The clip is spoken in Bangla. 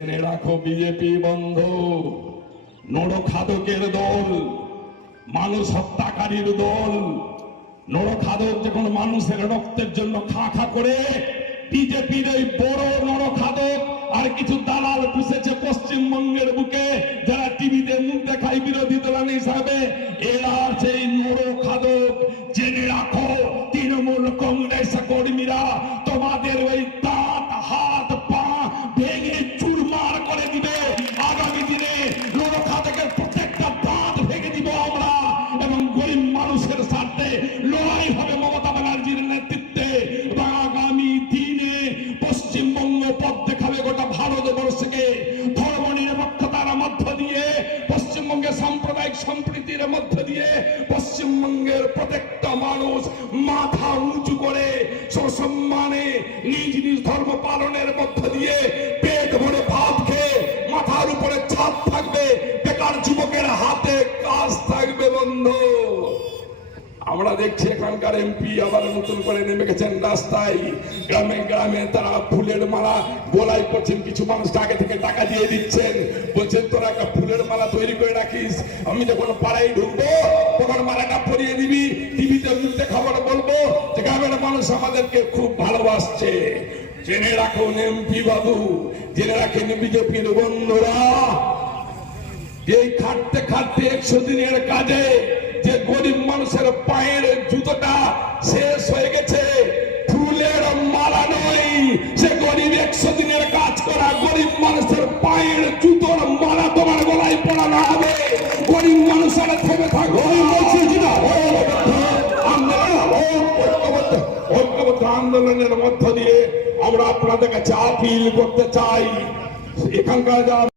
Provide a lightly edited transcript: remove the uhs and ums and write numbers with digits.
জেনে রাখো বিজেপি বন্ধ, নরখাদকের দল, মানুষ হত্যাকারীর দল। নরখাদক যখন মানুষের রক্তের জন্য খা খা করে, বিজেপির এই বড় নরখাদক আর কিছু দালাল পুষেছে পশ্চিমবঙ্গের বুকে, যারা টিভিতে মুখ দেখায় বিরোধী দল হিসাবে। এরা সেই নরখাদক। জেনে রাখো তৃণমূল কংগ্রেস কর্মীরা তোমাদের ওই দাঁত হাত পা ভেঙে চুরমার করে দিবে। আগামী দিনে নরখাদকের প্রত্যেকটা দাঁত ভেঙে দিব আমরা, এবং গরিব মানুষের স্বার্থে লড়াই হবে মমতা ব্যানার্জির নেতৃত্বে। আগামী দিনে পশ্চিমবঙ্গ পথ দেখাবে গোটা ভারতবর্ষকে। ধর্ম নিরপেক্ষতার মধ্য দিয়ে, পশ্চিমবঙ্গের সাম্প্রদায়িক সম্প্রীতির মধ্য দিয়ে পশ্চিমবঙ্গের প্রত্যেকটা মানুষ মাথা উঁচু করে সসম্মানে নিজ নিজ ধর্ম পালনের মধ্য দিয়ে পেট ভরে ভাত খেয়ে মাথার উপরে ছাদ থাকবে, বেকার যুবকের হাতে কাজ থাকবে। বন্ধু, আমরা দেখছি এখানকার এমপি আবার নতুন করে নেমে গেছেন রাস্তায়, গ্রামে গ্রামে তারা ফুলের মালা গোলায় করছেন। কিছু মানুষ আগে থেকে টাকা দিয়ে দিচ্ছেন, বলছেন তোরা একটা ফুলের মালা তৈরি করে রাখিস, আমি যখন পাড়ায় ঢুকবো তখন মালাটা পরিয়ে দিবি, টিভিতে মুখতে খবর বলবো যে গ্রামের মানুষ আমাদেরকে খুব ভালোবাসছে। জেনে রাখুন এমপি বাবু, জেনে রাখেন বিজেপির বন্ধুরা, এই খাটতে খাটতে 100 দিনের কাজে যে গরিব মানুষের পায়ের জুতোটা শেষ হয়ে গেছে, ফুলের মালা নয়, সে গরিব 100 দিনের কাজ করা গরিব মানুষের পায়ের জুতোর মালা তোমার গলায় পড়ানো হবে। গরিব মানুষের থেমে থাকবে ঐক্যবদ্ধ আন্দোলনের মধ্য দিয়ে আমরা আপনাদের কাছে আপিল করতে চাই। এখানকার